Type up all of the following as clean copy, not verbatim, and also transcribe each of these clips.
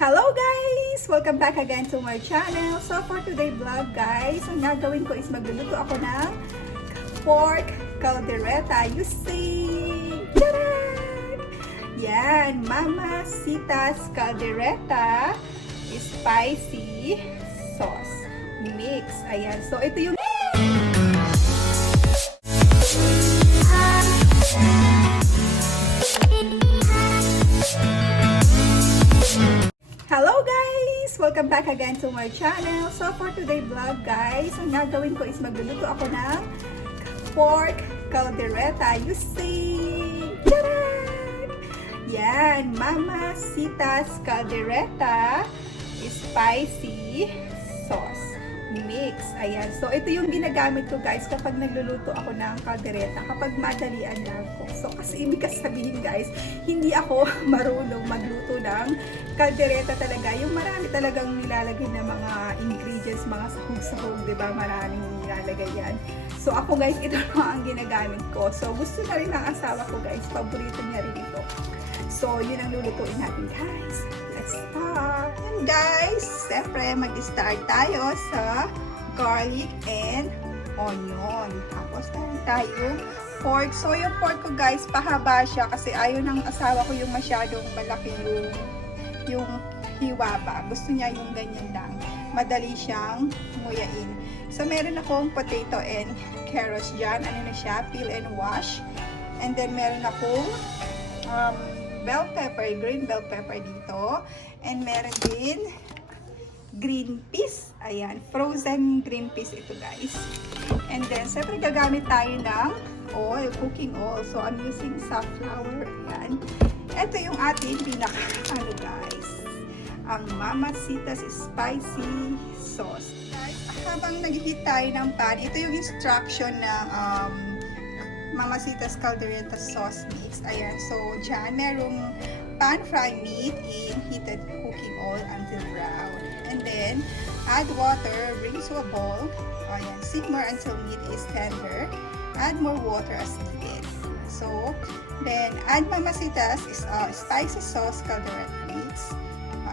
Hello guys! Welcome back again to my channel. So for today vlog guys, ang gagawin ko is magluluto ako ng pork caldereta. You see? Tadaan! Yan, Mama Sista'S caldereta spicy sauce mix. Ayan. So ito yung Hello guys! Welcome back again to my channel. So for today vlog guys, ang gagawin ko is magluluto ako ng pork caldereta. You see? Tadaan! Yan, Mama Sista'S caldereta spicy sauce mix. Ayan. So ito yung ginagamit ko guys kapag nagluluto ako ng caldereta, kapag madalian lang ko. So kasi ibig sabihin guys, hindi ako marunong magluto ng caldereta talaga. Yung marami talagang nilalagay na mga ingredients, mga sahog-sahog, diba? Maraming nilalagay yan. So ako guys, ito lang ang ginagamit ko. So gusto na rin ng asawa ko guys, paborito niya rin ito. So yun ang lulutuin natin guys. Let's start! And guys, siyempre mag-start tayo sa garlic and onion. Tapos tayo pork. So yung pork ko guys, pahaba siya kasi ayaw ng asawa ko yung masyadong malaki yung hiwa ba. Gusto niya yung ganyan lang. Madali siyang nguyain. So meron akong potato and carrots dyan. Ano na siya? Peel and wash. And then meron akong bell pepper, green bell pepper dito. And meron din green peas. Ayan, frozen green peas ito guys. And then, siyempre gagamit tayo ng oil, cooking oil. So, I'm using safflower. Ayan. Ito yung ating ano guys, ang Mama Sista'S spicy sauce. Guys, habang nag-heat tayo ng pan, ito yung instruction ng Mama Sista'S caldereta sauce mix. Ayan, so dyan merong pan fry meat in heated cooking oil until brown. And then, add water, bring to a bowl. Ayan, simmer until meat is tender. Add more water as needed. So, then add Mama Sista'S spicy sauce caldereta mix.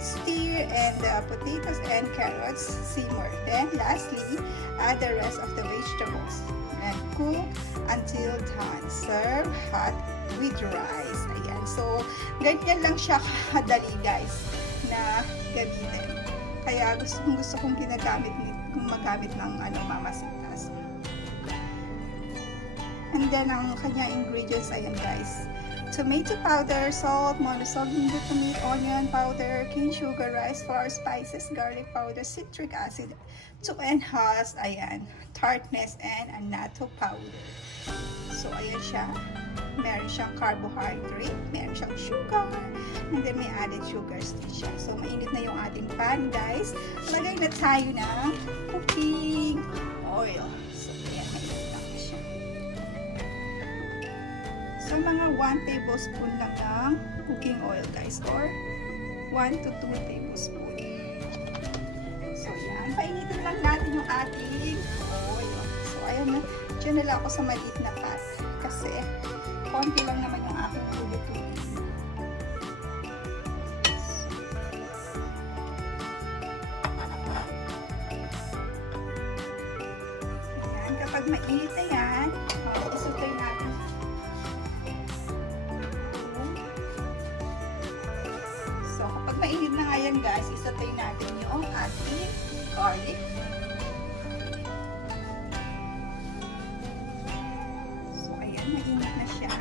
Stir and the potatoes and carrots simmer. Then, lastly, add the rest of the vegetables and cook until done. Serve hot with rice. Ayan. So, ganyan lang siya kadali guys na gamitin. Kaya gusto kong magamit ng Mama Sista'S. And then, ang kanya ingredients, ayan guys. Tomato powder, salt, monosodium glutamate, onion powder, cane sugar, rice flour, spices, garlic powder, citric acid to enhance, ayan, tartness, and annatto powder. So, ayan siya. Meron siyang carbohydrate, meron siyang sugar, and then may added sugars din siya. So, mainit na yung ating pan, guys. Lagay na tayo ng cooking oil. So, ayan, mainit na siya. So, mga 1 tablespoon lang ng cooking oil, guys, or 1 to 2 tablespoon. So, ayan. Painitin lang natin yung ating oil. So, ayan na. Diyan na lang ako sa maliit na pot. Kasi, konti lang naman yung aking lulutuin. Ayan. Kapag mainit na yan, isutay natin. So, kapag mainit na nga yan guys, isutay natin yung ating garlic. Mainit na siya.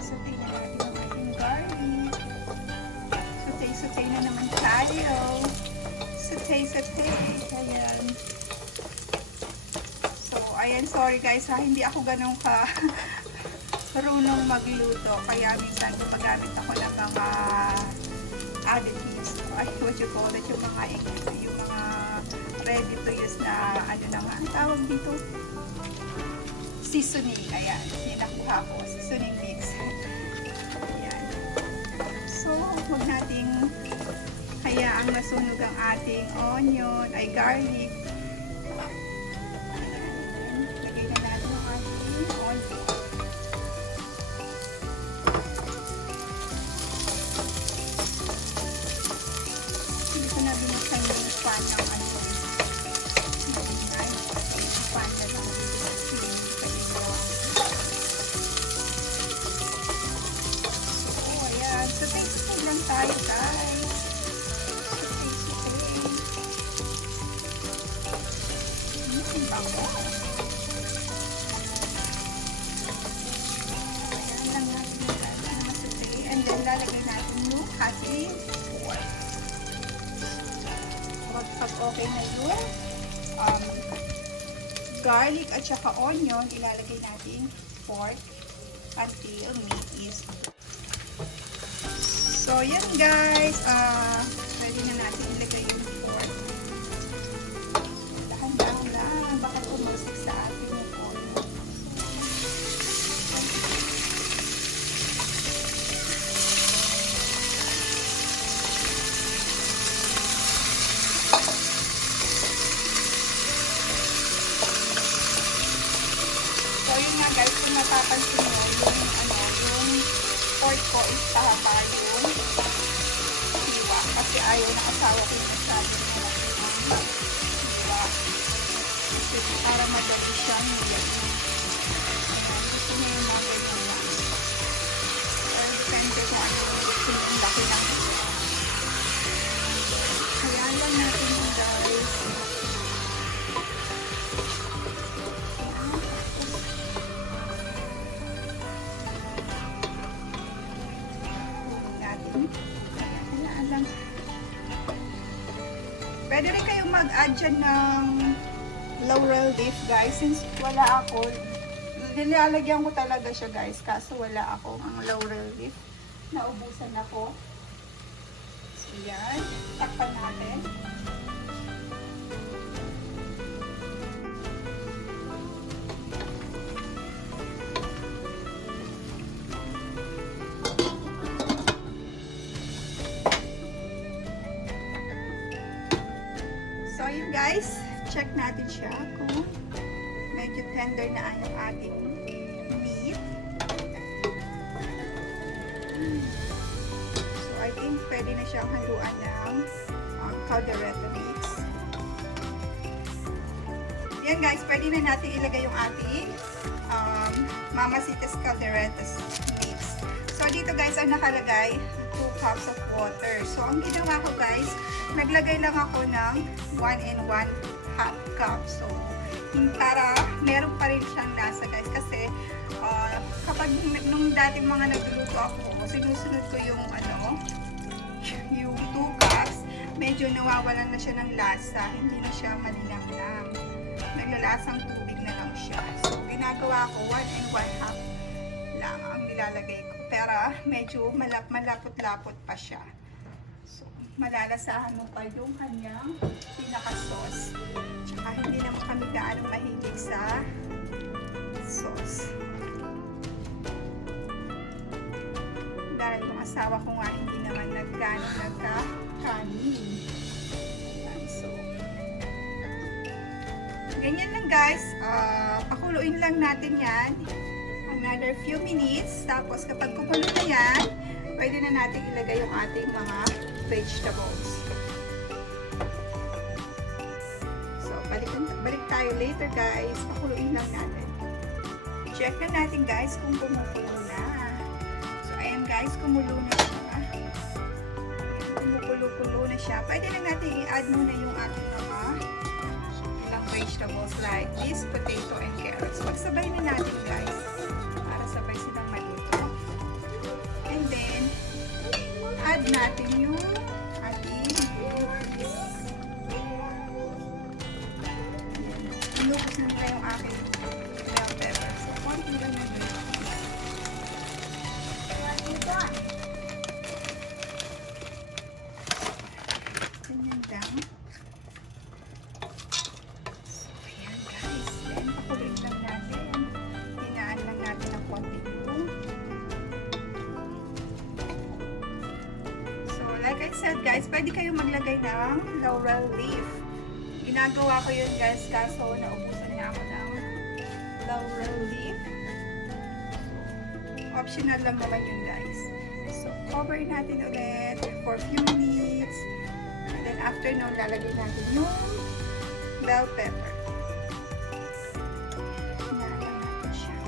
Sutay na natin ang ating garlic. Sutay na naman tayo. Sutay. Ayan. So, ayan. Sorry guys ha. Hindi ako ganun marunong magluto. Kaya minsan gumagamit ako ng mga additives. What you call it? Yung mga ready to use na ang tawag dito? Seasoning. Ayan. Yan nakuha ko. Seasoning mix. Ayan. So, huwag nating hayaang masunog ang ating onion, ay garlic. Ayan. Lagay na natin ang ating onion. tayo guys. Ako. Ayan lang natin yung masutay. And then lalagay natin yung ating pork. Pag okay na yung garlic at saka onion, ilalagay natin pork until meat is. So, yan guys. Pwede na natin ilagay yung pork. Dahan-dahan lang. Baka tumusik sa atin yung oil. So, yun nga guys. Kung napapansin mo, yung pork ko is tahaba yung hiwa. Kasi ayaw na asawa ko yung sabi niya ng hiwa. Kasi para madali siyang hiwa. Gusto niya yung mga ganyan lang. Pero depende kung ano yung laki ng hiwa. Hayaan lang natin yung guys. Pwede rin kayong mag-add dyan ng laurel leaf guys. Since wala ako, nilalagyan ko talaga siya guys. Kaso wala ako ang laurel leaf. Naubusan ako. So yan. Takpan natin. So, yun guys, check natin siya kung medyo tender na ang ating meat. So, I think pwede na siyang haluan ng caldereta mix. Yan guys, pwede na natin ilagay yung ating Mama Sista'S caldereta mix. So, dito guys, ang nakalagay 2 cups of water. So, ang ginawa ko guys, naglagay lang ako ng 1 and 1/2 cup. So, para meron pa rin siyang lasa guys. Kasi, kapag nung dating mga nagluluto ako, sinusunod ko yung yung 2 cups, medyo nawawalan na siya ng lasa. Hindi na siya malinamnam. Naglalasang tubig na lang siya. So, ginagawa ko 1 and 1/2 lang ang nilalagay ko. Pero, medyo malapot-lapot pa siya. So, malalasahan mo pa yung kanyang pinaka-sauce. Tsaka, hindi naman kami gaano mahilig sa sauce. Dahil yung asawa ko nga hindi naman nagkano nagka-kanin. So, ganyan lang guys. Pakuluin lang natin yan. Another few minutes. Tapos kapag kumulo na yan, pwede na natin ilagay yung ating mga vegetables. So, balik tayo later guys. Pakuluin lang natin. Check na natin guys kung kumukulo na. So, ayan guys, kumulo na siya. Kumukulo-kulo na siya. Pwede na natin i-add muna yung ating mga ilang vegetables like this, potato and carrots. Pagsabay na natin guys. Para sabay silang maluto. And then, add natin yung ating inubos na nila yung aking bell pepper. So, konti lang na yun. Ganyan lang. So, ayan guys. Then, pakulit lang natin. Hinaan lang natin ang konti yung. So, like I said guys, pwede kayong maglagay ng laurel leaf. Ginagawa ko yun guys, kaso naubusan na ako ng laurel leaf. Optional lang naman yun guys. So, cover natin ulit for a few minutes. And then after nun, lalagay natin yung bell pepper. Hinaan natin siya.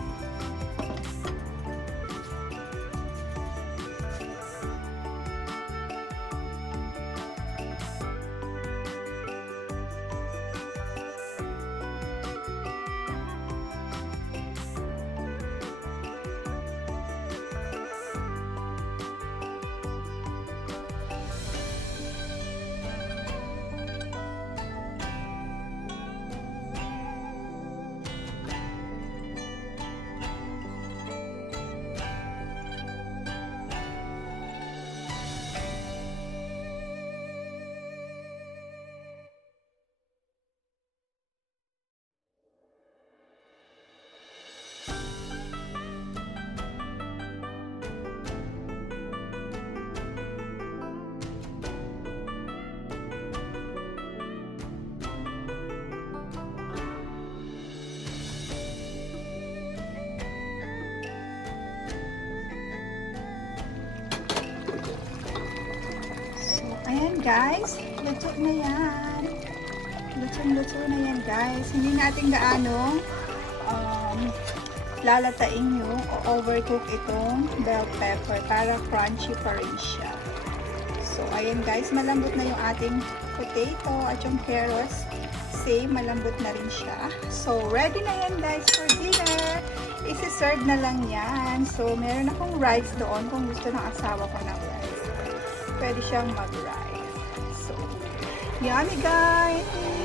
Ayan guys, luto na yan. Luto na yan guys. Hindi natin gaano lalatain yung o overcook itong bell pepper para crunchy pa rin siya. So ayan guys, malambot na yung ating potato at yung carrots. Same, malambot na rin siya. So ready na yan guys for dinner. Isi-serve na lang yan. So meron akong rice doon kung gusto ng asawa ko ng rice. Pwede siyang mag-rice. So yummy guys!